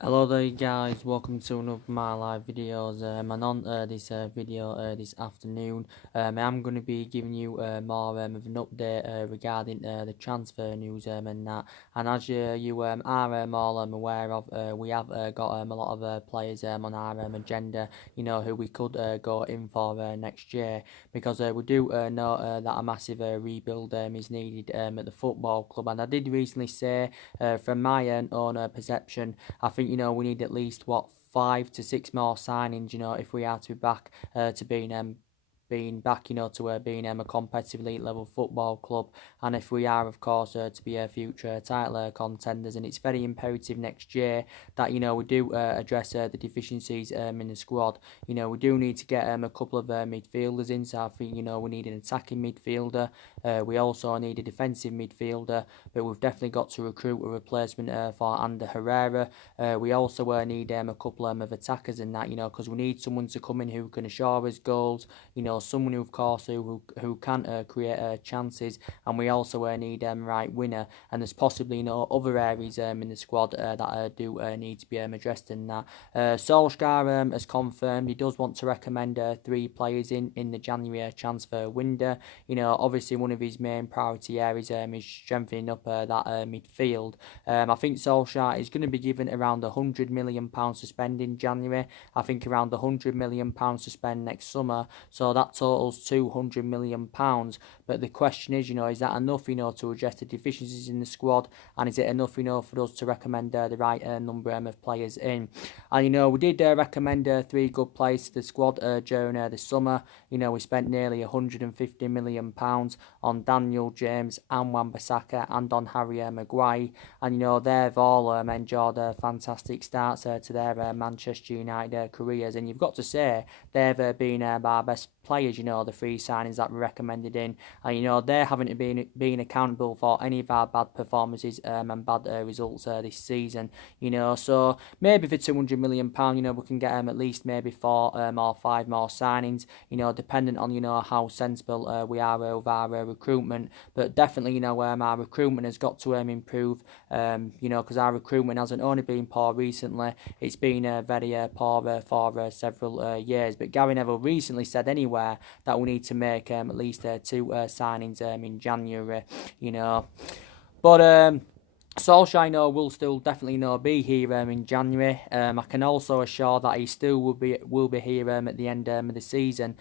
Hello there guys, welcome to another of my live videos, and on this video this afternoon I'm going to be giving you more of an update regarding the transfer news and that. And as you are all aware of, we have got a lot of players on our agenda, who we could go in for next year, because we do know that a massive rebuild is needed at the football club. And I did recently say, from my own perception, I think we need at least 5 to 6 more signings. If we are to be back to being back, to being a competitive elite level football club, and if we are, of course, to be a future title contenders. And it's very imperative next year that we do address the deficiencies in the squad. We do need to get a couple of midfielders in. So I think we need an attacking midfielder. We also need a defensive midfielder, but we've definitely got to recruit a replacement for Ander Herrera. We also need a couple of attackers in that, because we need someone to come in who can assure us goals. Someone who, of course, who can create chances. And we also need right winger. And there's possibly other areas in the squad that do need to be addressed in that. Solsjaker has confirmed he does want to recommend 3 players in the January transfer window. Obviously one of his main priority areas is strengthening up that midfield. I think Solskjaer is going to be given around £100 million to spend in January. I think around £100 million to spend next summer. So that totals £200 million. But the question is that enough, to address the deficiencies in the squad? And is it enough, for us to recommend the right number of players in? And, we did recommend 3 good players to the squad during the summer. We spent nearly £150 million on Daniel James and Wan-Bissaka and on Harry Maguire. And, they've all enjoyed fantastic starts to their Manchester United careers. And you've got to say, they've been our best players, the 3 signings that were recommended in. And, they haven't been accountable for any of our bad performances and bad results this season. So maybe for £200 million, we can get at least maybe 4 or 5 more signings, dependent on, how sensible we are with our recruitment. But definitely, our recruitment has got to improve, because our recruitment hasn't only been poor recently, it's been very poor for several years. But Gary Neville recently said anywhere that we need to make at least 2 signings in January, But Solskjaer will still definitely be here in January. I can also assure that he still will be here at the end of the season,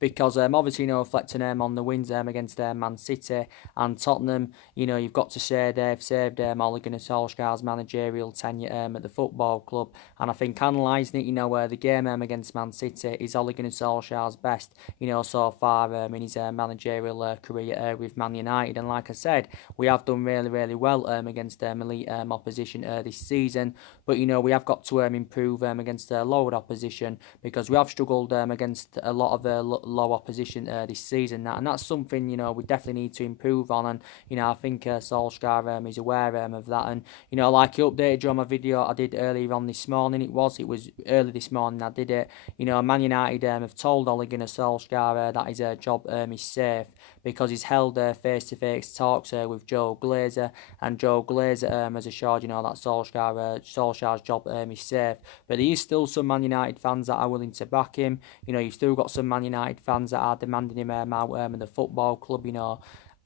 because obviously reflecting on the wins against Man City and Tottenham, you've got to say they've saved Ole Gunnar Solskjaer's managerial tenure at the football club. And I think analysing it, the game against Man City is Ole Gunnar Solskjaer's best so far in his managerial career with Man United. And like I said, we have done really well against elite opposition this season. But we have got to improve against lower opposition, because we have struggled against a lot of low opposition this season. And that's something we definitely need to improve on. And I think Solskjaer is aware of that. And like he updated you on my video I did earlier on this morning. It was early this morning I did it. Man United have told Ole Gunnar Solskjaer that his job is safe, because he's held face-to-face talks with Joe Glazer, and Joe Glazer has assured that Solskjaer's job is safe. But there is still some Man United fans that are willing to back him. You've still got some Man United fans that are demanding him out in the football club.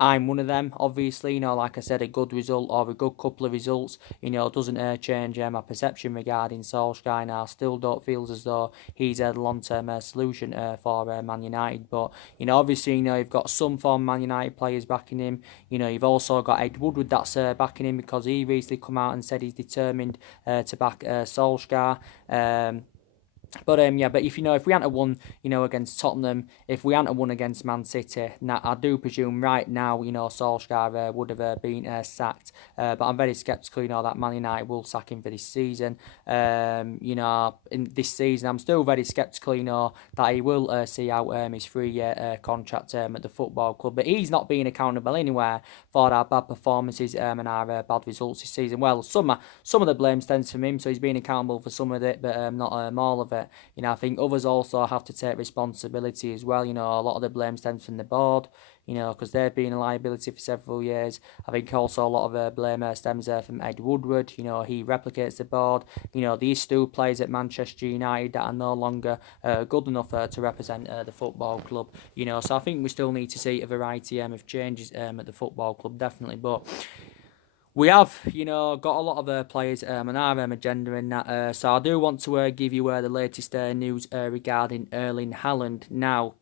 I'm one of them, obviously. Like I said, a good result or a good couple of results, doesn't change my perception regarding Solskjaer. I still don't feel as though he's a long-term solution for Man United. But, obviously, you've got some form Man United players backing him. You've also got Ed Woodward that's backing him, because he recently come out and said he's determined to back Solskjaer. But if if we hadn't won, against Tottenham, if we hadn't won against Man City, now I do presume right now, Solskjaer would have been sacked. But I'm very sceptical, that Man United will sack him for this season. In this season, I'm still very sceptical, that he will see out his 3-year contract at the football club. But he's not being accountable anywhere for our bad performances and our bad results this season. Well, some of the blame stems from him, so he's being accountable for some of it, but not all of it. You know, I think others also have to take responsibility as well. You know, a lot of the blame stems from the board, you know, because they've been a liability for several years. I think also a lot of blame stems from Ed Woodward. You know, he replicates the board. You know, these still players at Manchester United that are no longer good enough to represent the football club. You know, so I think we still need to see a variety of changes at the football club, definitely. But we have, you know, got a lot of players on our agenda in that. So I do want to give you the latest news regarding Erling Halland. Now,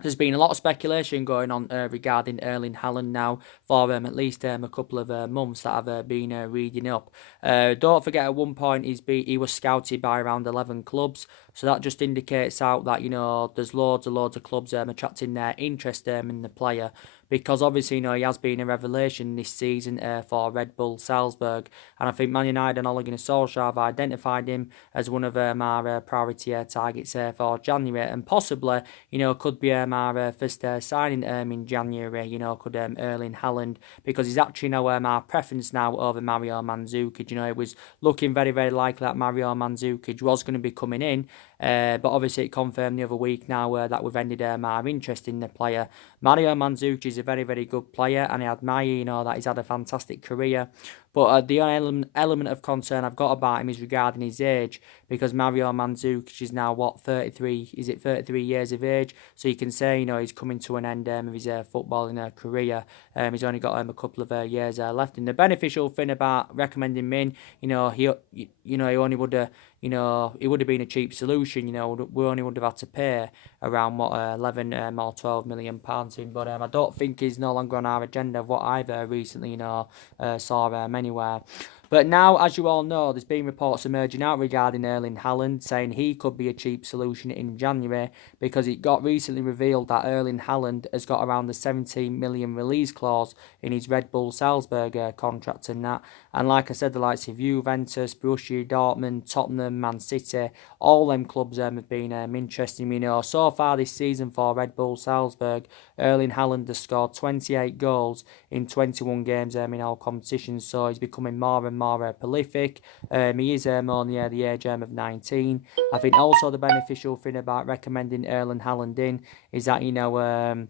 there's been a lot of speculation going on regarding Erling Halland now for at least a couple of months that I've been reading up. Don't forget, at one point he was scouted by around 11 clubs, so that just indicates out that, you know, there's loads of clubs attracting their interest in the player. Because obviously, you know, he has been a revelation this season for Red Bull Salzburg. And I think Man United and Ole Gunnar Solskjaer have identified him as one of our priority targets for January. And possibly, you know, could be our first signing in January, you know, could Erling Halland. Because he's actually now our preference now over Mario Mandzukic. You know, it was looking very, very likely that Mario Mandzukic was going to be coming in. But obviously it confirmed the other week now that we've ended our interest in the player. Mario Mandzukic is a very, very good player, and I admire, you know, that he's had a fantastic career. But the element of concern I've got about him is regarding his age, because Mario Mandzukic is now, 33? Is it 33 years of age? So you can say, you know, he's coming to an end of his footballing career. He's only got a couple of years left. And the beneficial thing about recommending him in, you know, he only would you know, it would have been a cheap solution. You know, we only would have had to pay around 11 or 12 million pounds in. But I don't think he's no longer on our agenda of what I've recently, you know, saw anywhere. But now, as you all know, there's been reports emerging out regarding Erling Halland, saying he could be a cheap solution in January, because it got recently revealed that Erling Halland has got around the 17 million release clause in his Red Bull Salzburg contract and that. And like I said, the likes of Juventus, Borussia Dortmund, Tottenham, Man City, all them clubs have been interested in. You know, so far this season for Red Bull Salzburg, Erling Halland has scored 28 goals in 21 games in all competitions, so he's becoming more and more prolific. He is only the age of 19. I think also the beneficial thing about recommending Erling Halland in is that, you know,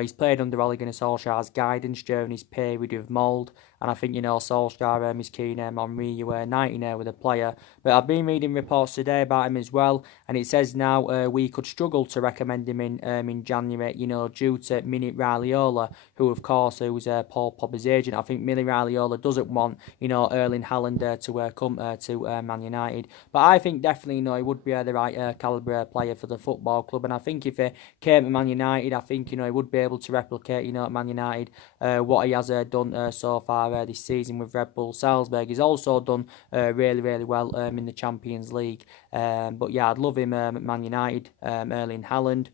he's played under Ole Gunnar Solskjaer's guidance during his period of mould, and I think, you know, Solskjaer is keen on reuniting with a player. But I've been reading reports today about him as well, and it says now we could struggle to recommend him in January, you know, due to Mini Raiola, who of course was Paul Pogba's agent. I think Mini Raiola doesn't want, you know, Erling Halland to come to Man United. But I think definitely, you know, he would be the right calibre player for the football club, and I think if he came to Man United, I think, you know, he would be able to replicate, you know, at Man United what he has done so far this season with Red Bull Salzburg. He's also done really, really well in the Champions League. But yeah, I'd love him at Man United, Erling Halland.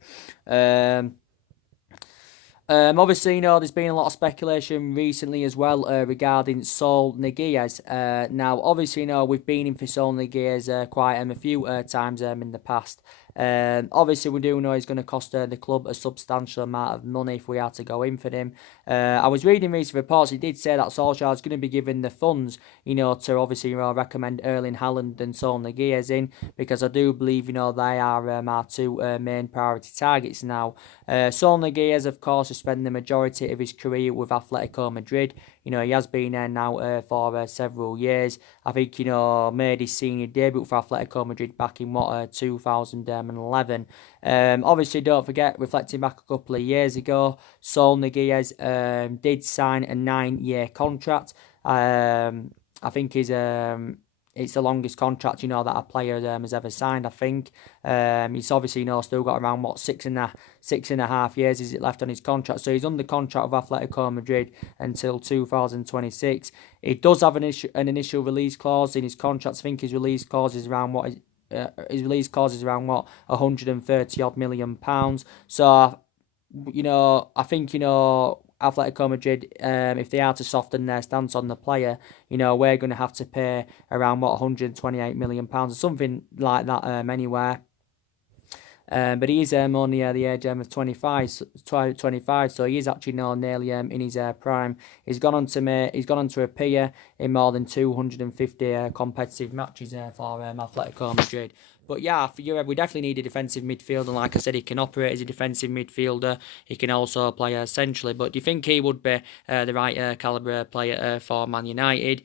Obviously, you know, there's been a lot of speculation recently as well regarding Saul Niguez. Now, obviously, you know, we've been in for Saul Niguez quite a few times in the past. Obviously, we do know he's going to cost the club a substantial amount of money if we are to go in for him. I was reading recent reports. He did say that Solskjaer is going to be given the funds, you know, to obviously, you know, recommend Erling Halland and Saul Niguez in, because I do believe, you know, they are our two main priority targets now. Saul Niguez, of course, has spent the majority of his career with Atletico Madrid. You know, he has been there now for several years. I think, you know, made his senior debut for Atletico Madrid back in 2011. Obviously, don't forget, reflecting back a couple of years ago, Saul Niguez did sign a 9-year contract. I think it's the longest contract, you know, that a player has ever signed, I think. He's obviously, you know, still got around, 6.5 years is it left on his contract. So he's under contract with Atletico Madrid until 2026. He does have an initial release clause in his contract. I think his release clause is around 130 odd million pounds. So, you know, I think, you know, Atletico Madrid, if they are to soften their stance on the player, you know, we're going to have to pay around 128 million pounds or something like that anywhere. But he is only the age of 25, so he is actually now nearly in his prime. He's gone on to appear in more than 250 competitive matches for Atletico Madrid. But yeah, for Europe, we definitely need a defensive midfielder. And like I said, he can operate as a defensive midfielder. He can also play centrally. But do you think he would be the right calibre player for Man United?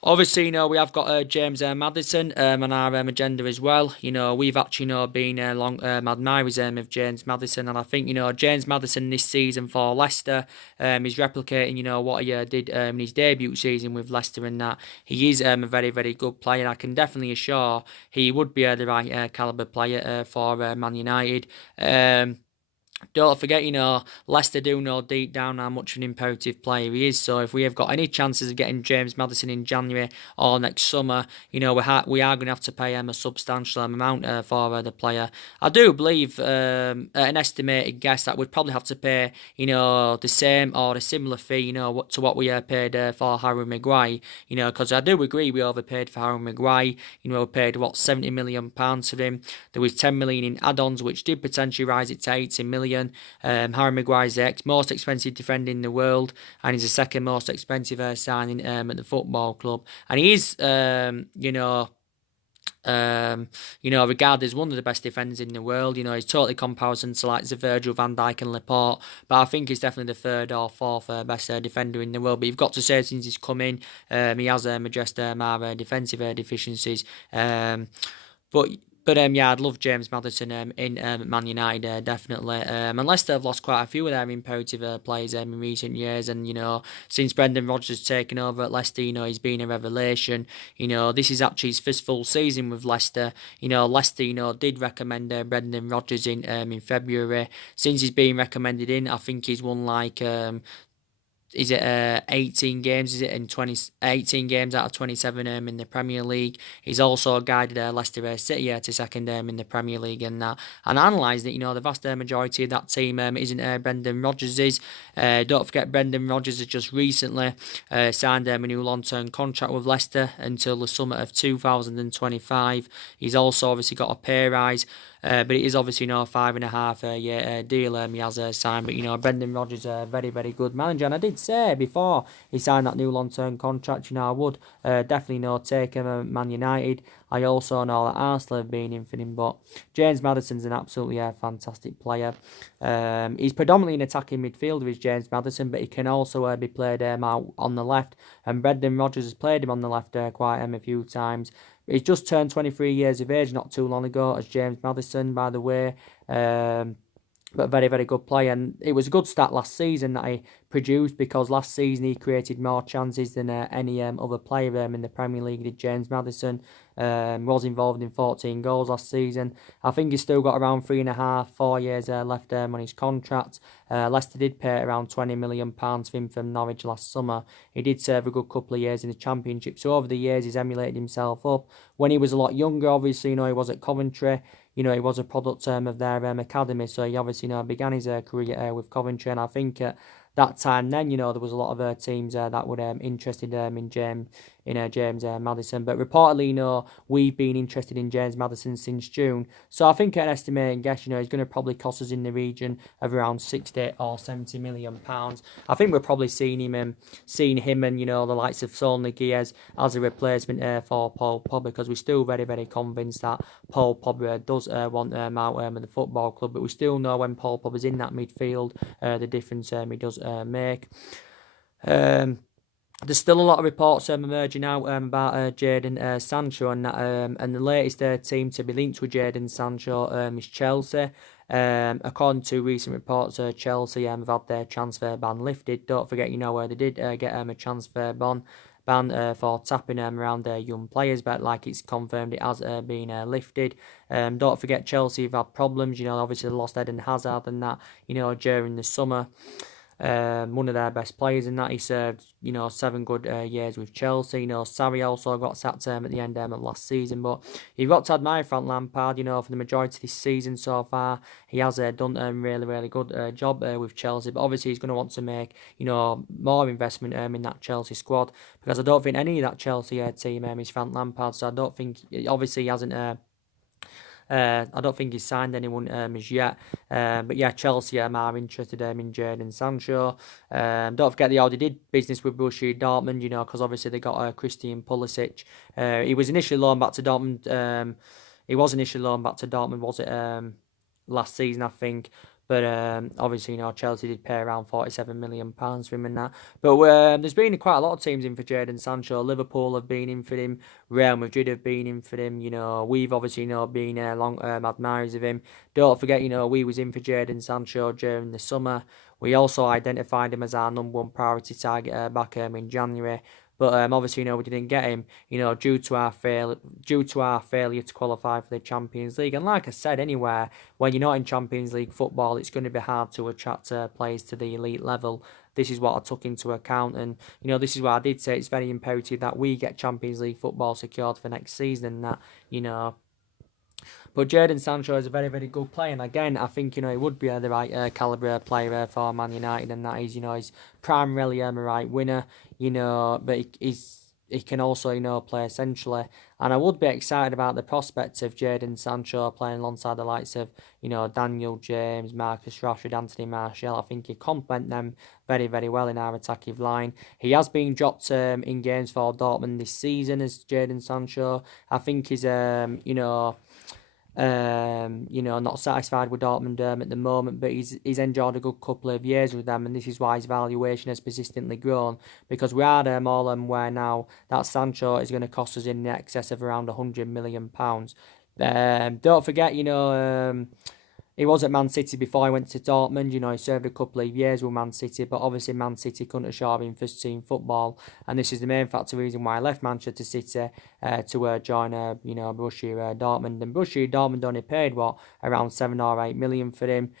Obviously, we have got James Maddison on our agenda as well. We've actually, been long admirers of James Maddison, and I think, James Maddison this season for Leicester is replicating, what he did in his debut season with Leicester, and that he is a very, very good player. I can definitely assure he would be the right calibre player for Man United. Don't forget, Leicester do know deep down how much of an imperative player he is. So if we have got any chances of getting James Maddison in January or next summer, we are going to have to pay him a substantial amount for the player. I do believe an estimated guess that we'd probably have to pay, the same or a similar fee, to what we paid for Harry Maguire. Because I do agree we overpaid for Harry Maguire. We paid £70 million for him. There was 10 million in add-ons, which did potentially rise it to 80 million. Harry Maguire is the most expensive defender in the world, and he's the second most expensive signing at the football club. And he is, regarded as one of the best defenders in the world. He's totally comparison to like Virgil van Dijk and Laporte, but I think he's definitely the third or fourth best defender in the world. But you've got to say, since he's come in, he has addressed our defensive deficiencies. But yeah, I'd love James Maddison in Man United, definitely. And Leicester have lost quite a few of their imperative players in recent years. And, since Brendan Rodgers has taken over at Leicester, he's been a revelation. This is actually his first full season with Leicester. Leicester, did recommend Brendan Rodgers in February. Since he's been recommended in, I think he's won like... is it 18 games? Is it in 18 games out of 27 in the Premier League? He's also guided Leicester City to second in the Premier League and that. And analysed it, the vast majority of that team isn't Brendan Rodgers'. Don't forget, Brendan Rodgers has just recently signed a new long-term contract with Leicester until the summer of 2025. He's also obviously got a pay rise. But it is obviously a 5.5 year deal he has signed. But Brendan Rodgers is a very, very good manager. And I did say before he signed that new long-term contract, I would definitely take him at Man United. I also know that Arsenal have been in for him, but James Maddison's an absolutely fantastic player. He's predominantly an attacking midfielder, is James Maddison, but he can also be played out on the left. And Brendan Rodgers has played him on the left quite a few times. He's just turned 23 years of age not too long ago, as James Maddison, by the way. But very, very good player. And it was a good start last season that he produced, because last season he created more chances than any other player in the Premier League did. James Maddison was involved in 14 goals last season. I think he's still got around 4 years left on his contract. Leicester did pay around £20 million for him from Norwich last summer. He did serve a good couple of years in the Championship. So over the years, he's emulated himself up. When he was a lot younger, obviously, he was at Coventry. He was a product of their academy, so he obviously began his career with Coventry, and I think at that time then, there was a lot of teams that were interested in James Maddison. But reportedly, we've been interested in James Maddison since June. So I think at an estimating guess, he's going to probably cost us in the region of around 60 or 70 million pounds. I think we're probably seeing him and the likes of Saul Niguez as a replacement for Paul Pogba, because we're still very, very convinced that Paul Pogba does want out of the football club. But we still know when Paul Pogba's in that midfield, the difference he does make. There's still a lot of reports emerging out about Jadon Sancho, and the latest team to be linked with Jadon Sancho is Chelsea. According to recent reports, Chelsea have had their transfer ban lifted. Don't forget, they did get a transfer ban for tapping around their young players, but like it's confirmed, it has been lifted. Don't forget, Chelsea have had problems. Obviously they lost Eden Hazard and that, during the summer. One of their best players in that. He served, 7 good years with Chelsea. Sarri also got sacked at the end of last season. But you've got to admire Frank Lampard, for the majority of this season so far. He has done a really, really good job with Chelsea. But obviously he's going to want to make, more investment in that Chelsea squad. Because I don't think any of that Chelsea team is Frank Lampard. So I don't think, obviously he hasn't... I don't think he's signed anyone as yet. But yeah, Chelsea are interested in Jadon Sancho. Don't forget they already did business with Borussia Dortmund, because obviously they got Christian Pulisic. He was initially loaned back to Dortmund. He was initially loaned back to Dortmund, was it last season, I think. But obviously, Chelsea did pay around £47 million for him and that. But there's been quite a lot of teams in for Jadon Sancho. Liverpool have been in for him. Real Madrid have been in for him. We've obviously, been long admirers of him. Don't forget, we was in for Jadon Sancho during the summer. We also identified him as our number one priority target back in January. But obviously, we didn't get him, due to our failure to qualify for the Champions League. And like I said, anywhere when you're not in Champions League football, it's going to be hard to attract players to the elite level. This is what I took into account, and this is why I did say it's very imperative that we get Champions League football secured for next season. And that But Jadon Sancho is a very, very good player, and again, I think he would be the right calibre player for Man United, and that is he's primarily a right winner, but he can also play essentially, and I would be excited about the prospect of Jadon Sancho playing alongside the likes of Daniel James, Marcus Rashford, Anthony Martial. I think he complement them very, very well in our attacking line. He has been dropped in games for Dortmund this season as Jadon Sancho. I think he's not satisfied with Dortmund at the moment, but he's enjoyed a good couple of years with them, and this is why his valuation has persistently grown, because we are all aware now that Sancho is going to cost us in excess of around £100 million. Don't forget, he was at Man City before he went to Dortmund. He served a couple of years with Man City, but obviously Man City couldn't assure him first team football, and this is the main factor reason why I left Manchester City to join Borussia Dortmund. And Borussia Dortmund only paid around 7 or 8 million for him.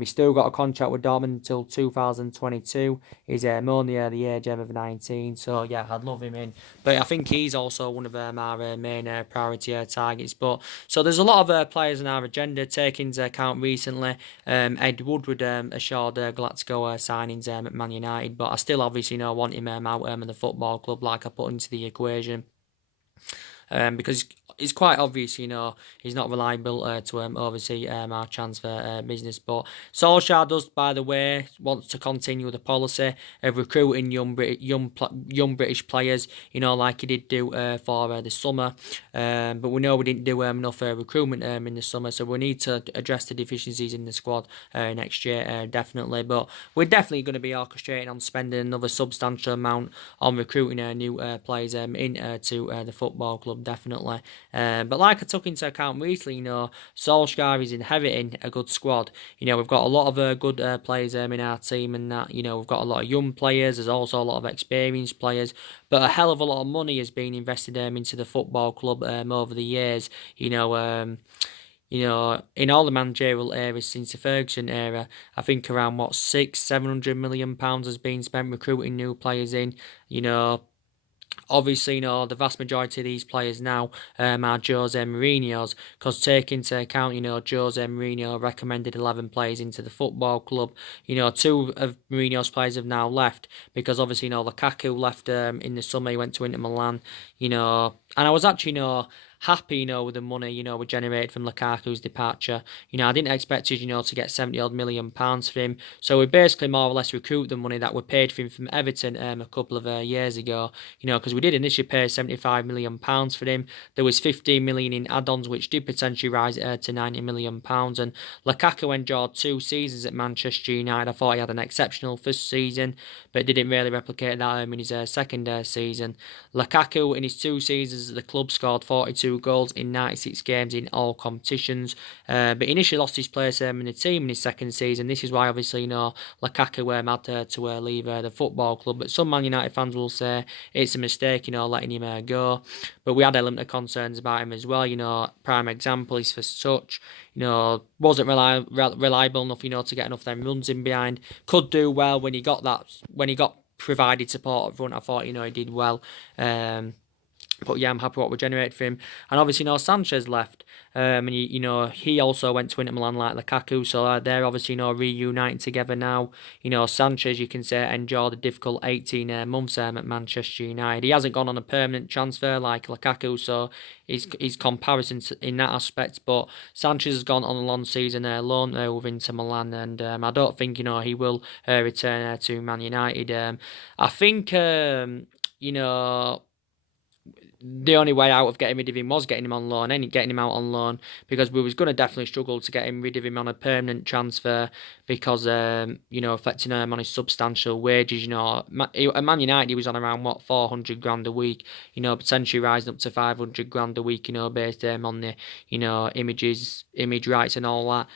He's still got a contract with Dortmund until 2022. He's only the age of 19, so yeah, I'd love him in. But I think he's also one of our main priority targets. But so there's a lot of players on our agenda. Taking into account recently, Ed Woodward assured Galactico signings at Man United, but I still obviously want him out of the football club, like I put into the equation. Because it's quite obvious, he's not reliable to oversee our transfer business. But Solskjaer does, by the way, wants to continue the policy of recruiting young British players, like he did do for the summer. But we know we didn't do enough recruitment in the summer, so we need to address the deficiencies in the squad next year, definitely. But we're definitely going to be orchestrating on spending another substantial amount on recruiting new players into the football club, definitely. But like I took into account recently, Solskjaer is inheriting a good squad. We've got a lot of good players in our team, and that, we've got a lot of young players. There's also a lot of experienced players, but a hell of a lot of money has been invested into the football club over the years. In all the managerial eras since the Ferguson era, I think around £600-700 million has been spent recruiting new players in. Obviously, the vast majority of these players now are Jose Mourinho's, because take into account, Jose Mourinho recommended 11 players into the football club. 2 of Mourinho's players have now left, because obviously, Lukaku left in the summer, he went to Inter Milan, and I was actually, happy, with the money, we generated from Lukaku's departure. I didn't expect us, to get 70 odd million pounds for him. So we basically more or less recouped the money that we paid for him from Everton a couple of years ago. Because we did initially pay 75 million pounds for him. There was 15 million in add-ons, which did potentially rise to 90 million pounds. And Lukaku enjoyed 2 seasons at Manchester United. I thought he had an exceptional first season, but didn't really replicate that in his second season. Lukaku, in his 2 seasons at the club, scored 42 goals in 96 games in all competitions, but initially lost his place in the team in his second season. This is why obviously Lukaku had to leave the football club, but some Man United fans will say it's a mistake letting him go, but we had element of concerns about him as well. Prime example is for such, wasn't reliable enough to get enough them runs in behind. Could do well when he got provided support up front. I thought he did well. But yeah, I'm happy what we generated for him. And obviously, Sanchez left. And he also went to Inter Milan like Lukaku. So they're obviously, reuniting together now. Sanchez, you can say, endured a difficult 18 months at Manchester United. He hasn't gone on a permanent transfer like Lukaku, so he's comparison in that aspect. But Sanchez has gone on a long season loan with Inter Milan, and I don't think he will return to Man United. I think the only way out of getting rid of him was getting him on loan, and getting him out on loan, because we was going to definitely struggle to get rid of him on a permanent transfer because, affecting him on his substantial wages. At Man United, he was on around, 400 grand a week, potentially rising up to 500 grand a week, based on the, image rights and all that.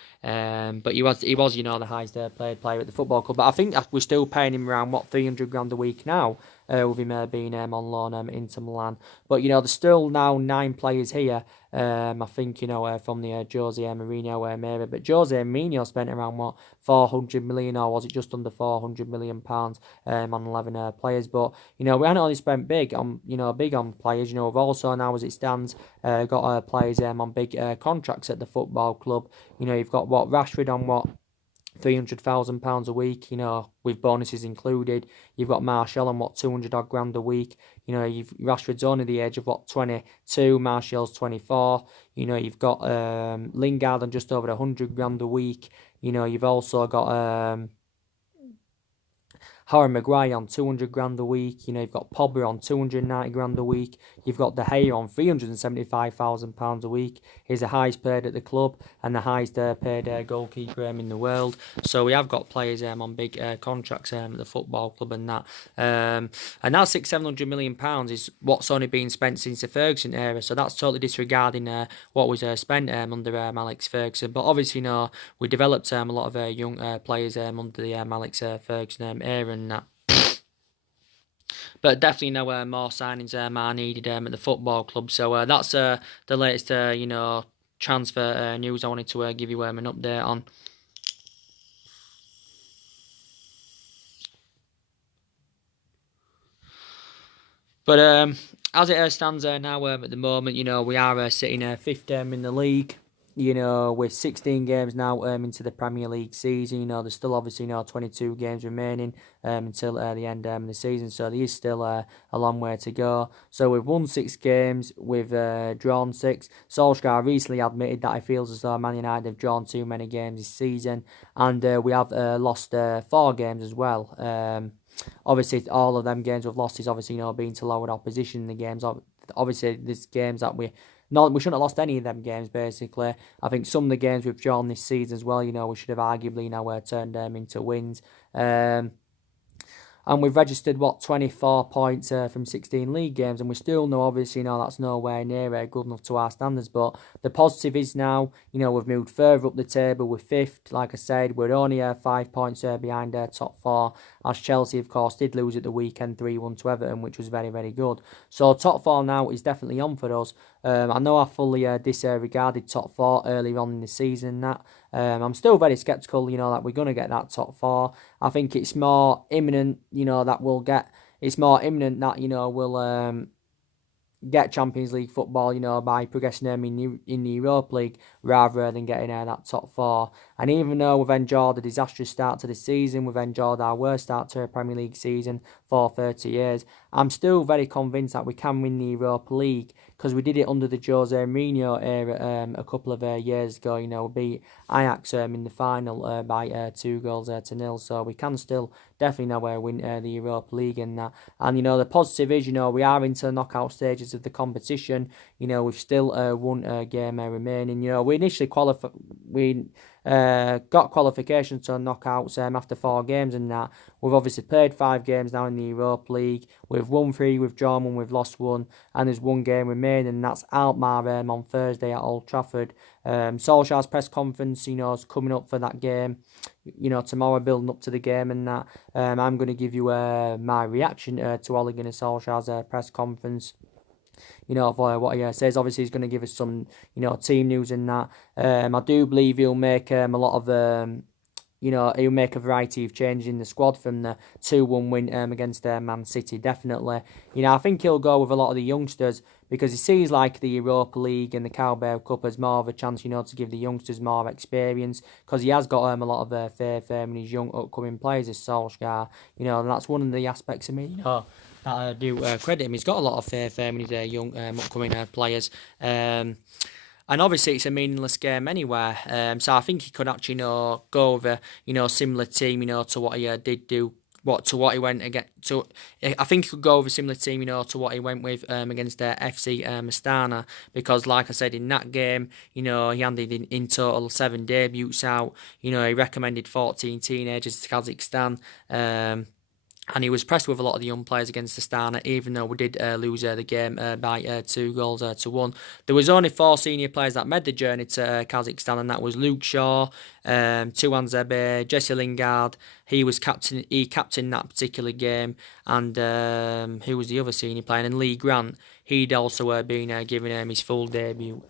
But he was, the highest paid player at the football club. But I think we're still paying him around, 300 grand a week now, with him being on loan into Milan. But, there's still now 9 players here, I think, from the Jose Mourinho era. But Jose Mourinho spent around, 400 million, or was it just under 400 million pounds on 11 players. But, we haven't only spent big on players. We've also now, as it stands, got players on big contracts at the football club. You've got Rashford on £300,000 a week, with bonuses included. You've got Martial on 200 odd grand a week. Rashford's only the age of 22, Martial's 24. You've got Lingard on just over 100 grand a week. You've also got Harry Maguire on 200 grand a week. You've got Pogba on 290 grand a week. You've got De Gea on £375,000 a week. He's the highest paid at the club and the highest paid goalkeeper in the world. So we have got players on big contracts at the football club and that. And that £600-700 million is what's only been spent since the Ferguson era. So that's totally disregarding what was spent under Alex Ferguson. But obviously, we developed a lot of young players under the Alex Ferguson era. And that. But definitely more signings are needed at the football club. So that's the latest transfer news I wanted to give you an update on. But as it stands now at the moment, we are sitting fifth in the league. With 16 games now into the Premier League season. There's still obviously 22 games remaining until the end of the season. So there is still a long way to go. So we've won 6 games, we've drawn 6. Solsjaker recently admitted that he feels as though Man United have drawn too many games this season. And we have lost 4 games as well. Obviously, all of them games we've lost is obviously, being to lower opposition in the games. Obviously, there's games that we shouldn't have lost any of them games, basically. I think some of the games we've drawn this season as well, we should have arguably turned them into wins. And we've registered, 24 points from 16 league games, and we still know, obviously, that's nowhere near good enough to our standards. But the positive is now, we've moved further up the table. We're 5th, like I said. We're only 5 points behind top 4, as Chelsea, of course, did lose at the weekend 3-1 to Everton, which was very, very good. So top 4 now is definitely on for us. I know I fully disregarded top 4 earlier on in the season. That I'm still very sceptical, that we're going to get that top 4. I think it's more imminent, that we'll get. It's more imminent that we'll get Champions League football, by progressing them in the Europa League rather than getting that top 4. And even though we've enjoyed a disastrous start to the season, we've enjoyed our worst start to a Premier League season for 30 years, I'm still very convinced that we can win the Europa League, because we did it under the Jose Mourinho era a couple of years ago. We beat Ajax in the final by 2 goals to 0. So we can still definitely win the Europa League and that. And the positive is, we are into the knockout stages of the competition. We've still one game remaining. We initially got qualification to knockouts after 4 games and that. We've obviously played 5 games now in the Europa League. We've won 3, we've drawn 1, we've lost 1, and there's 1 game remaining, and that's Alkmaar on Thursday at Old Trafford. Solskjaer's press conference, is coming up for that game. Tomorrow, building up to the game and that. I'm going to give you my reaction to Ole Gunnar Solskjaer's press conference. For what he says. Obviously, he's going to give us some, team news and that. I do believe he'll make a lot of, you know, he'll make a variety of changes in the squad from the 2-1 win against Man City, definitely. You know, I think he'll go with a lot of the youngsters because he sees like the Europa League and the Carabao Cup as more of a chance, you know, to give the youngsters more experience because he has got a lot of faith in his young upcoming players as Solskjaer, you know, and that's one of the aspects of me, you know, that I do credit him. He's got a lot of faith in his young upcoming players. And obviously, it's a meaningless game anywhere. So I think he could actually, you know, go with a, you know, similar team, you know, to what he did do. What he went against. So I think he could go with a similar team, you know, to what he went with against FC Astana, because like I said in that game, you know, he handed in total 7 debuts out. You know, he recommended 14 teenagers to Kazakhstan. And he was pressed with a lot of the young players against Astana, even though we did lose the game by 2 goals to 1. There was only 4 senior players that made the journey to Kazakhstan, and that was Luke Shaw, Tuan Zebe, Jesse Lingard. He captained that particular game, and who was the other senior player? And Lee Grant. He'd also been given his full debut.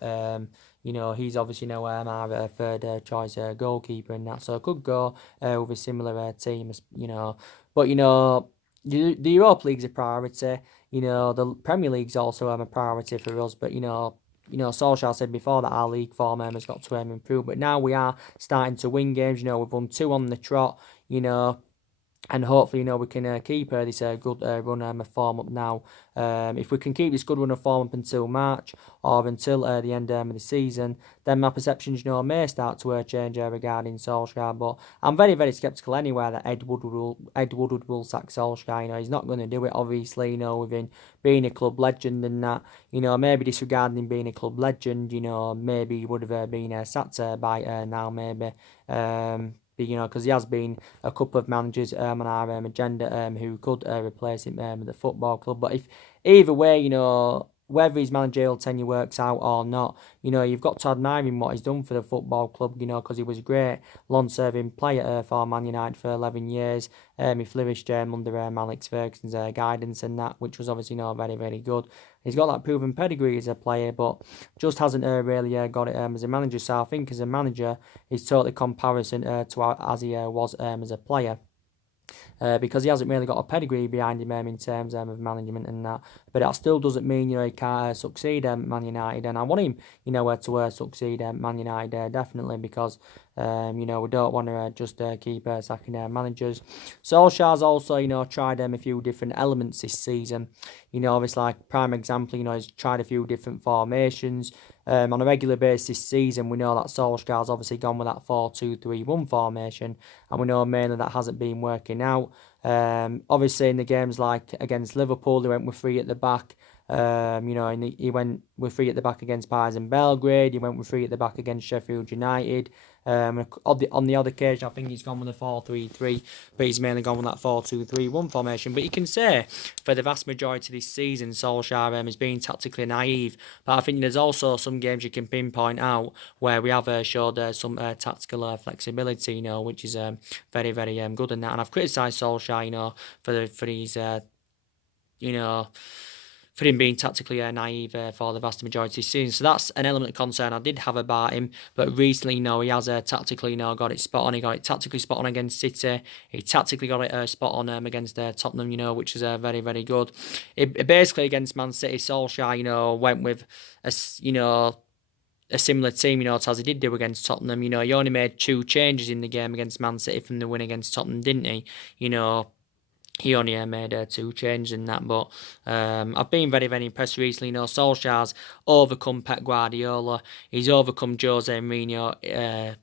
You know, he's obviously now our third choice goalkeeper and that, so I could go with a similar team, you know. But, you know, the Europa League's a priority. You know, the Premier League's also a priority for us. But, you know, Solskjaer said before that our league form has got to improve. But now we are starting to win games. You know, we've won 2 on the trot, you know. And hopefully, you know, we can keep this good run of form up now. If we can keep this good run of form up until March or until the end of the season, then my perceptions, you know, may start to change regarding Solskjaer. But I'm very, very sceptical anyway that Ed Woodward will sack Solskjaer. You know, he's not going to do it, obviously, you know, with him being a club legend and that. You know, maybe disregarding him being a club legend, you know, maybe he would have been sacked by now, maybe. You know, because he has been a couple of managers on our agenda who could replace him at the football club. But if either way, you know, whether his managerial tenure works out or not, you know, you've got to admire him what he's done for the football club, you know, because he was a great long-serving player for Man United for 11 years. He flourished under Alex Ferguson's guidance and that, which was obviously, you know, very, very good. He's got that proven pedigree as a player, but just hasn't really got it as a manager. So I think as a manager, he's totally comparison to as he was as a player. Because he hasn't really got a pedigree behind him in terms of management and that. But that still doesn't mean, you know, he can't succeed at Man United. And I want him, you know, to succeed at Man United, definitely, because, you know, we don't want to just keep sacking managers. Solskjaer's also, you know, tried a few different elements this season. You know, obviously, like, prime example, you know, he's tried a few different formations. On a regular basis this season, we know that Solskjaer's obviously gone with that 4-2-3-1 formation, and we know mainly that hasn't been working out. Obviously, in the games like against Liverpool, they went with 3 at the back. You know, and he went with 3 at the back against Partizan Belgrade. He went with 3 at the back against Sheffield United. On the odd occasion, I think he's gone with a 4-3-3, but he's mainly gone with that 4-2-3-1 formation. But you can say for the vast majority of this season, Solskjaer has been tactically naive. But I think there's also some games you can pinpoint out where we have showed some tactical flexibility, you know, which is very, very good in that. And I've criticised Solskjaer, you know, for these, you know, for him being tactically naive for the vast majority of the season. So that's an element of concern I did have about him. But recently, you know, he has tactically, you know, got it spot on. He got it tactically spot on against City. He tactically got it spot on against Tottenham, you know, which is very, very good. Basically, against Man City, Solskjaer, you know, went with, a similar team, you know, as he did do against Tottenham. You know, he only made 2 changes in the game against Man City from the win against Tottenham, didn't he? You know, he only made 2 changes in that, but I've been very, very impressed recently. You know, Solskjaer's overcome Pep Guardiola. He's overcome Jose Mourinho.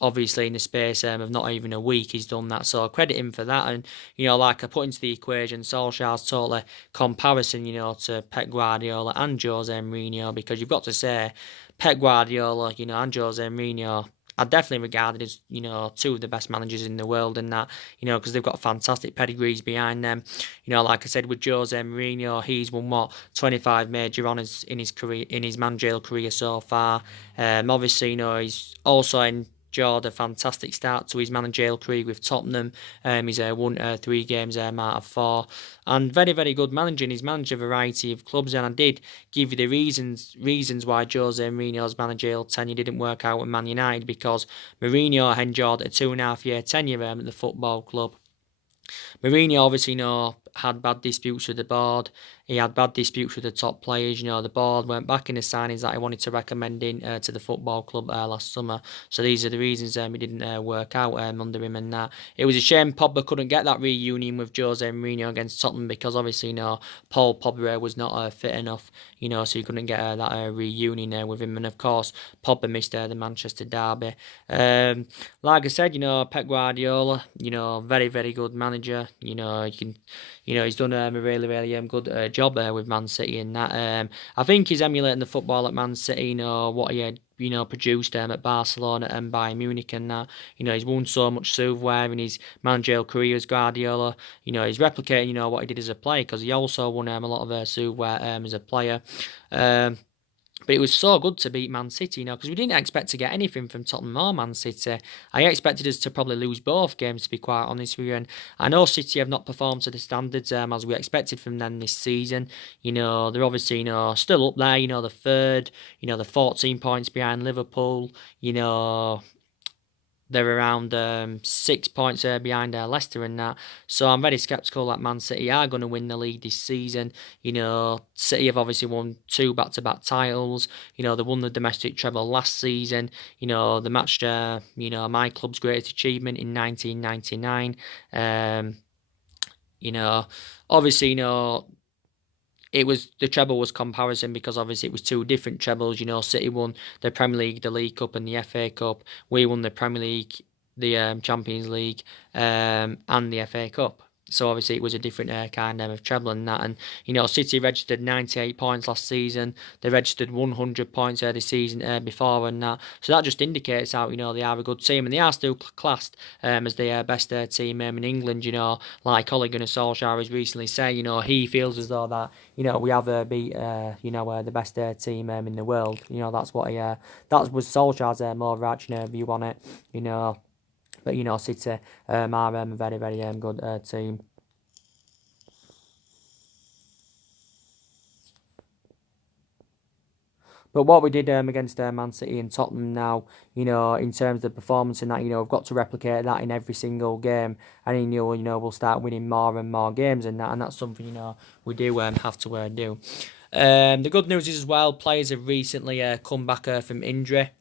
Obviously, in the space of not even a week, he's done that. So I credit him for that. And, you know, like I put into the equation, Solskjaer's totally comparison, you know, to Pep Guardiola and Jose Mourinho, because you've got to say Pep Guardiola, you know, and Jose Mourinho are definitely regarded as, you know, 2 of the best managers in the world and that, you know, because they've got fantastic pedigrees behind them. You know, like I said, with Jose Mourinho, he's won, 25 major honours in his career, in his managerial career so far. Obviously, you know, he's also secured a fantastic start to his managerial career with Tottenham. He's won 3 games out of 4, and very, very good managing. He's managed a variety of clubs, and I did give you the reasons why Jose Mourinho's managerial tenure didn't work out at Man United, because Mourinho endured a 2.5-year tenure at the football club. Mourinho obviously, had bad disputes with the board. He had bad disputes with the top players. The board went back in the signings that he wanted to recommend in to the football club last summer. So these are the reasons he didn't work out under him and that. It was a shame Pogba couldn't get that reunion with Jose Mourinho against Tottenham, because obviously, Paul Pogba was not fit enough, so he couldn't get that reunion with him. And of course, Pogba missed the Manchester derby. Like I said, Pep Guardiola, very, very good manager. He's done a really, really good job with Man City and that. I think he's emulating the football at Man City, what he had, produced at Barcelona and Bayern Munich and that. He's won so much silverware in his managerial career as Guardiola. He's replicating, what he did as a player, because he also won a lot of silverware as a player. But it was so good to beat Man City, because we didn't expect to get anything from Tottenham or Man City. I expected us to probably lose both games, to be quite honest with you. And I know City have not performed to the standards as we expected from them this season. They're obviously, still up there, the third, they're 14 points behind Liverpool, they're around 6 points behind Leicester and that. So I'm very sceptical that Man City are going to win the league this season. City have obviously won 2 back-to-back titles. They won the domestic treble last season. They matched, my club's greatest achievement in 1999. Obviously, the treble was comparison, because obviously it was 2 different trebles. City won the Premier League, the League Cup and the FA Cup. We won the Premier League, the Champions League and the FA Cup. So obviously it was a different kind of treble and that. And, City registered 98 points last season. They registered 100 points the season before and that. So that just indicates how, they are a good team. And they are still classed as the best team in England, like Ole Gunnar Solsjaker has recently said, he feels as though that, we have beat, the best team in the world. That's what that was Solskjaer's more overarching view on it, But, City are a very, very good team. But what we did against Man City and Tottenham now, in terms of performance and that, we've got to replicate that in every single game. And, we'll start winning more and more games and that. And that's something, we do have to do. The good news is as well, players have recently come back from injury.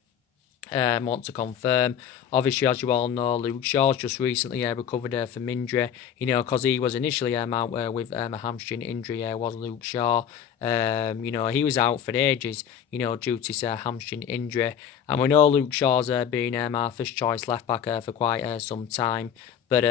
Want to confirm, obviously, as you all know, Luke Shaw's just recently recovered from injury, because he was initially out with a hamstring injury, was Luke Shaw. He was out for ages, due to his hamstring injury. And we know Luke Shaw's been our first choice left back for quite some time. But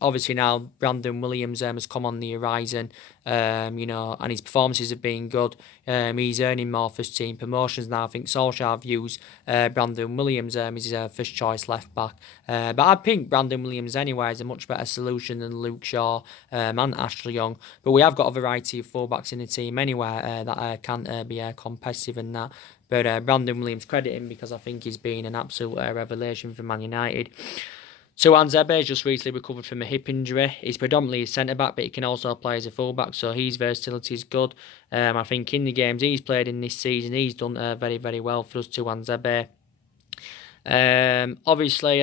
obviously now Brandon Williams has come on the horizon, and his performances have been good. He's earning more first team promotions now. I think Solskjaer views Brandon Williams as his first choice left back. But I think Brandon Williams anyway is a much better solution than Luke Shaw and Ashley Young. But we have got a variety of fullbacks in the team anyway that can be competitive in that. But Brandon Williams, credit him, because I think he's been an absolute revelation for Man United. Tuanzebe has just recently recovered from a hip injury. He's predominantly a centre-back, but he can also play as a full-back, so his versatility is good. I think in the games he's played in this season, he's done very, very well for us, Tuanzebe. Obviously,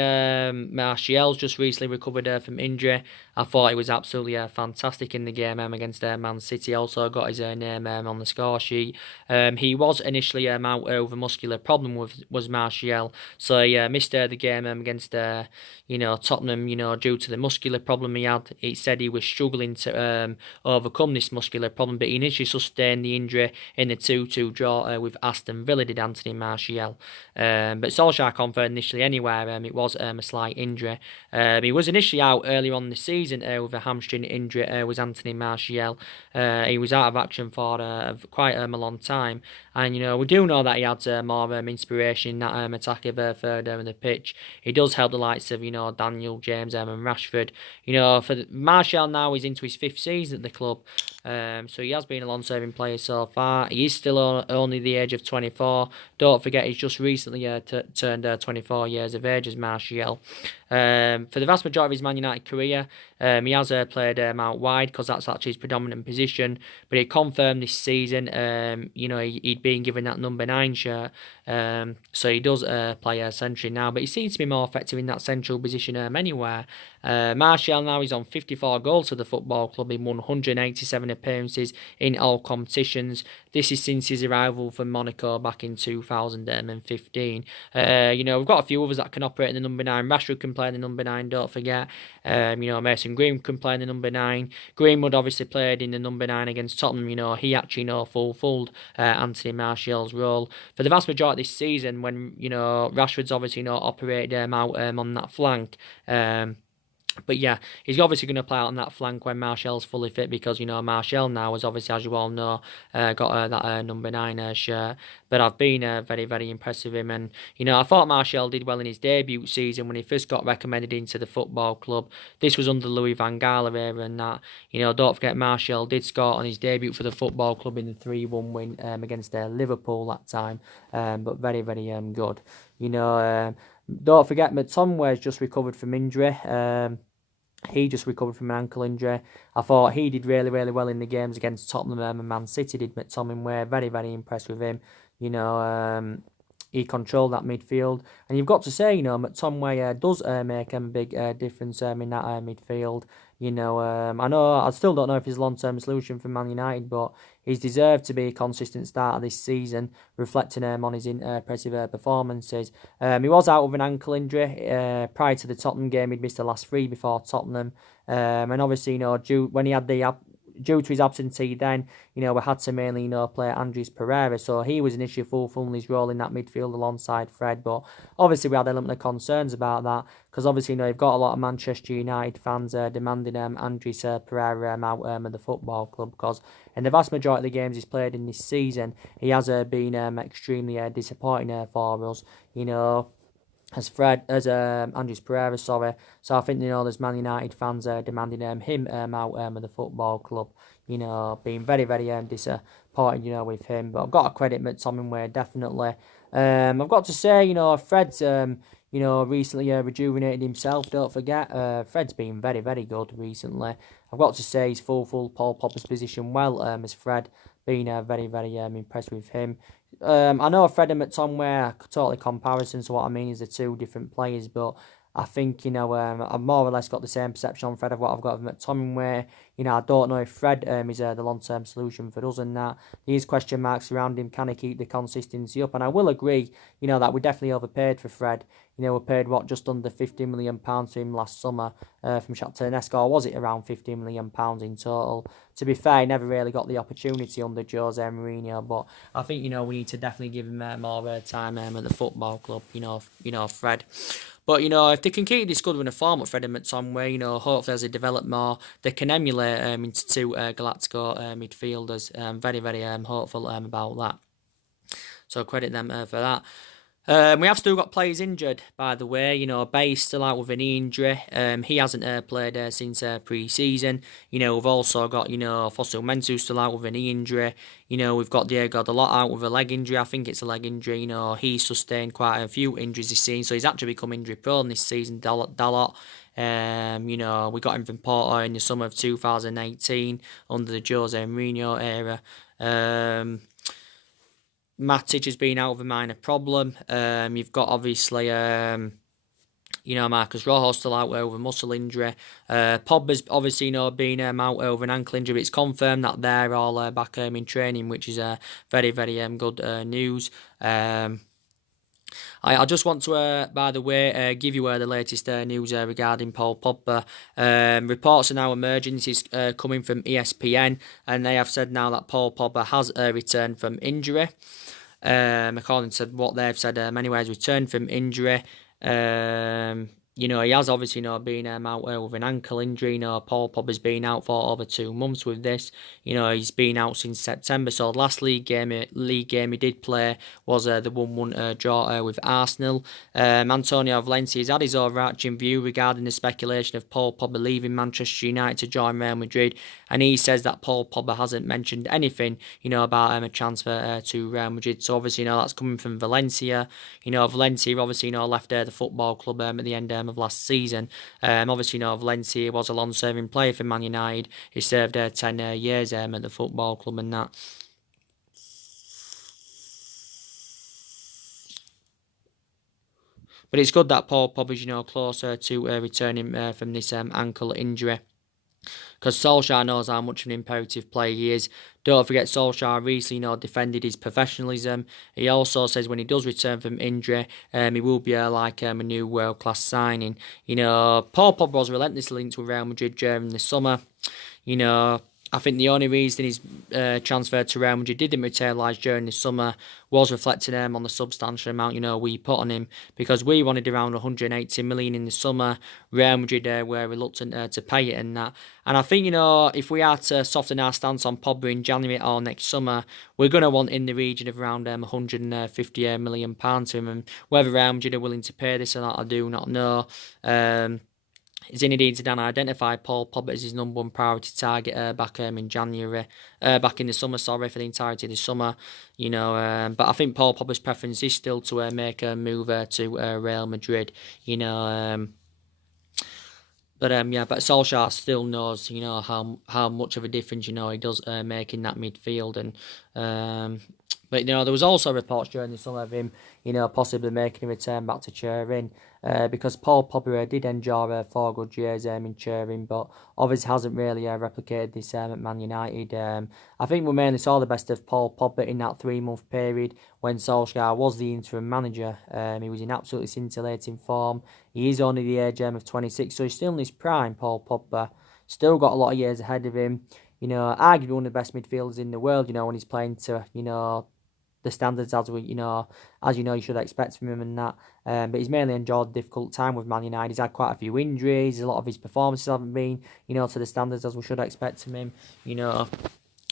Martial's just recently recovered from injury. I thought he was absolutely fantastic in the game against Man City. Also got his name on the score sheet. He was initially out over muscular problem was Martial, so he missed the game against Tottenham. Due to the muscular problem he had. He said he was struggling to overcome this muscular problem, but he initially sustained the injury in the 2-2 draw with Aston Villa, did Anthony Martial. But Solskjaer confirmed initially anyway it was a slight injury. He was initially out earlier on in the season season with a hamstring injury was Anthony Martial. He was out of action for quite a long time. And, we do know that he had more inspiration in that attack of third of the pitch. He does help the likes of, Daniel James and Rashford. Martial now is into his 5th season at the club. So he has been a long-serving player so far. He is still only the age of 24. Don't forget, he's just recently turned 24 years of age as Martial. For the vast majority of his Man United career, he has played out wide because that's actually his predominant position. But he confirmed this season, he'd been given that number 9 shirt. So he does play centrally now, but he seems to be more effective in that central position anywhere. Martial now is on 54 goals for the football club in 187 appearances in all competitions. This is since his arrival from Monaco back in 2015. We've got a few others that can operate in the number 9. Rashford can play in the number 9, don't forget. Mason Green can play in the number 9. Greenwood obviously played in the number 9 against Tottenham. He actually fulfilled Anthony Martial's role. For the vast majority of this season, when, Rashford's obviously operated out on that flank, but yeah, he's obviously going to play out on that flank when Martial's fully fit because, Martial now has obviously, as you all know, got that number 9 shirt. But I've been very, very impressed with him. And, I thought Martial did well in his debut season when he first got recommended into the football club. This was under Louis van Gaal era and that. Don't forget Martial did score on his debut for the football club in the 3-1 win against Liverpool that time. But very, very good. Don't forget McTominay's just recovered from injury. He just recovered from an ankle injury. I thought he did really, really well in the games against Tottenham and Man City, did McTominay. Very, very impressed with him. He controlled that midfield. And you've got to say, McTominay does make a big difference in that midfield. I know I still don't know if he's a long-term solution for Man United, but he's deserved to be a consistent starter this season, reflecting on his impressive performances. He was out with an ankle injury prior to the Tottenham game. He'd missed the last 3 before Tottenham, and obviously, due to his absentee then, we had to mainly, play Andres Pereira. So he was initially fulfilling his role in that midfield alongside Fred. But obviously we had element of concerns about that because obviously, you've got a lot of Manchester United fans demanding Andres Pereira out of the football club because in the vast majority of the games he's played in this season, he has been extremely disappointing for us. As Andres Pereira, sorry. So I think, there's Man United fans demanding him out of the football club. Being very, very disappointed, with him. But I've got to credit McTominay, definitely. I've got to say, Fred's, recently rejuvenated himself, don't forget. Fred's been very, very good recently. I've got to say he's fulfilled Paul Popper's position well, as Fred. Been very, very impressed with him. I know Fred and McTominay are totally comparisons, so what I mean is they're 2 different players, but I think, I've more or less got the same perception on Fred of what I've got with McTominay. I don't know if Fred is the long-term solution for us and that. There is question marks around him. Can he keep the consistency up? And I will agree, that we definitely overpaid for Fred. We paid, just under £50 million to him last summer from Shakhtar Donetsk, or was it around £50 million in total? To be fair, he never really got the opportunity under Jose Mourinho, but I think, we need to definitely give him more time at the football club, Fred. But, if they can keep this good with a form at Fred and McTominay, hopefully as they develop more, they can emulate into 2 Galactico midfielders. Very, very hopeful about that. So credit them for that. We have still got players injured, by the way. Bay's still out with a knee injury. He hasn't played since pre-season. We've also got, Fossil Mensah still out with a knee injury. We've got Diego Dalot out with a leg injury. I think it's a leg injury. He's sustained quite a few injuries this season, so he's actually become injury prone this season, Dalot. We got him from Porto in the summer of 2018 under the Jose Mourinho era. Matic has been out of a minor problem. You've got obviously, Marcus Rojo still out with a muscle injury. Pogba's obviously, been out over an ankle injury. It's confirmed that they're all back in training, which is very, very good news. I just want to, by the way, give you the latest news regarding Paul Pogba. Reports are now emerging. This is coming from ESPN, and they have said now that Paul Pogba has returned from injury. According to what they've said, anyway, he's returned from injury. you know, he has obviously, you know, been out with an ankle injury. You know, Paul Pogba's been out for over 2 months with this. You know, he's been out since September. So the last league game he did play was the 1-1 draw with Arsenal. Antonio Valencia has had his overarching view regarding the speculation of Paul Pogba leaving Manchester United to join Real Madrid, and he says that Paul Pogba hasn't mentioned anything, you know, about a transfer to Real Madrid. So obviously, you know, that's coming from Valencia. You know, Valencia obviously, you know, left the football club at the end of last season. Obviously, you know, Valencia was a long-serving player for Man United. He served 10 years at the football club and that. But it's good that Paul Pogba's, you know, closer to returning from this ankle injury, because Solskjaer knows how much of an imperative player he is. Don't forget, Solskjaer recently, you know, defended his professionalism. He also says when he does return from injury, he will be like a new world-class signing. You know, Paul Pogba was relentlessly linked with Real Madrid during the summer. You know, I think the only reason his transfer to Real Madrid didn't materialise during the summer was reflecting on the substantial amount, you know, we put on him, because we wanted around 180 million in the summer. Real Madrid were reluctant to pay it and that. And I think, you know, if we are to soften our stance on Pogba in January or next summer, we're going to want in the region of around 150 million pounds to him. And whether Real Madrid are willing to pay this or not, I do not know. Zinedine Zidane identified Paul Pogba as his #1 priority target back in January, back in the summer, sorry, for the entirety of the summer, you know. But I think Paul Pogba's preference is still to make a move to Real Madrid, you know. But Solskjaer still knows, you know, how much of a difference, you know, he does make in that midfield. And but, you know, there was also reports during the summer of him, you know, possibly making a return back to Turin, because Paul Pogba did enjoy 4 good years in Turin, but obviously hasn't really replicated this at Man United. I think we mainly saw the best of Paul Pogba in that 3-month period when Solskjaer was the interim manager. He was in absolutely scintillating form. He is only the age of 26, so he's still in his prime, Paul Pogba. Still got a lot of years ahead of him. You know, arguably one of the best midfielders in the world, you know, when he's playing to, you know, the standards as you know you should expect from him and that. But he's mainly enjoyed a difficult time with Man United. He's had quite a few injuries. A lot of his performances haven't been, you know, to the standards as we should expect from him, you know.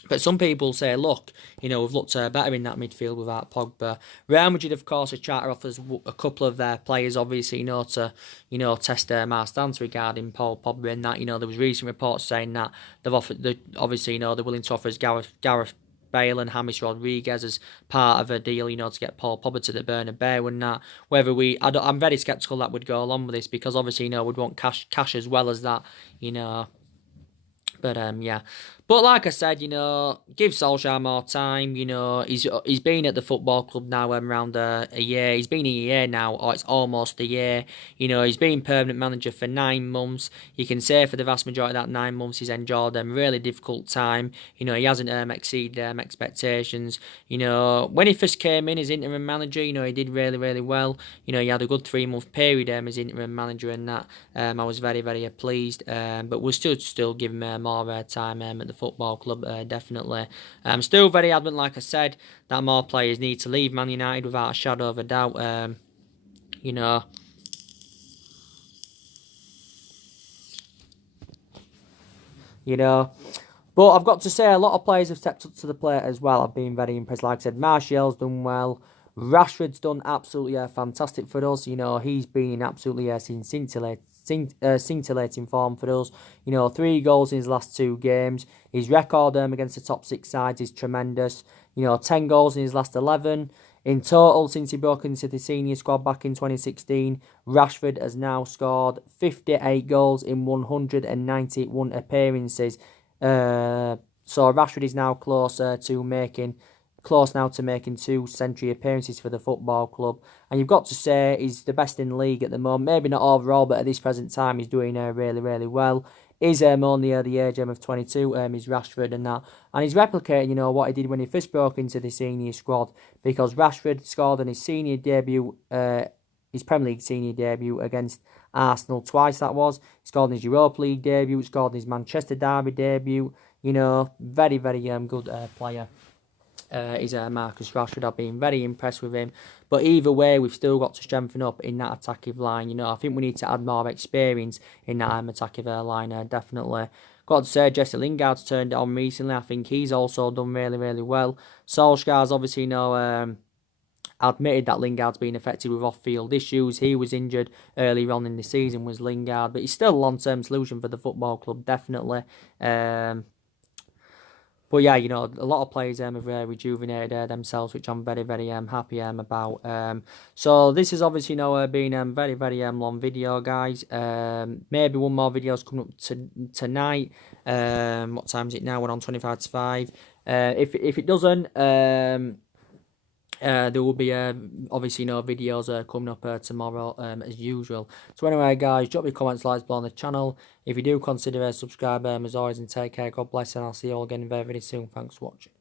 But some people say, look, you know, we've looked better in that midfield without Pogba. Real Madrid, of course, have charter offers a couple of their players, obviously, you know, to, you know, test our stance regarding Paul Pogba and that. You know, there was recent reports saying that they've offered, obviously, you know, they're willing to offer us Gareth Bale and James Rodriguez as part of a deal, you know, to get Paul Pogba to the Bernabeu and that. Whether I'm very sceptical that would go along with this, because obviously, you know, we'd want cash as well as that, you know. But yeah. But like I said, you know, give Solskjaer more time. You know, he's been at the football club now around a year. He's been a year now, or it's almost a year. You know, he's been permanent manager for 9 months. You can say for the vast majority of that 9 months, he's enjoyed a really difficult time. You know, he hasn't exceeded expectations. You know, when he first came in as interim manager, you know, he did really, really well. You know, he had a good 3-month period as interim manager and that. I was very, very pleased. But we'll still give him more time at the football club, definitely. I'm still very adamant, like I said, that more players need to leave Man United without a shadow of a doubt. You know, but I've got to say, a lot of players have stepped up to the plate as well. I've been very impressed. Like I said, Martial's done well. Rashford's done absolutely fantastic for us. You know, he's been absolutely scintillating form for us. You know, 3 goals in his last 2 games. His record against the top 6 sides is tremendous. You know, 10 goals in his last 11. In total, since he broke into the senior squad back in 2016, Rashford has now scored 58 goals in 191 appearances. So Rashford is now close now to making 2 century appearances for the football club. And you've got to say he's the best in the league at the moment. Maybe not overall, but at this present time he's doing really, really well. He's only the age of 22, he's Rashford and that. And he's replicating, you know, what he did when he first broke into the senior squad. Because Rashford scored on his senior debut, his Premier League senior debut against Arsenal twice, that was. He scored in his Europa League debut, scored in his Manchester Derby debut. You know, very, very good player. is Marcus Rashford. I've been very impressed with him. But either way, we've still got to strengthen up in that attacking line. You know, I think we need to add more experience in that attacking line. Definitely. Got to say, Jesse Lingard's turned it on recently. I think he's also done really, really well. Solsjaker's obviously, you know, admitted that Lingard's been affected with off-field issues. He was injured earlier on in the season, was Lingard, but he's still a long-term solution for the football club, definitely. But yeah, you know, a lot of players have rejuvenated themselves, which I'm very, very happy about. So this is obviously, you know, been a very, very long video, guys. Maybe one more video's coming up tonight. What time is it now? We're on 25 to 5. If it doesn't, there will be obviously no videos coming up tomorrow as usual. So anyway, guys, drop your comments, likes below on the channel. If you do consider subscribe as always, and take care. God bless, and I'll see you all again very, very soon. Thanks for watching.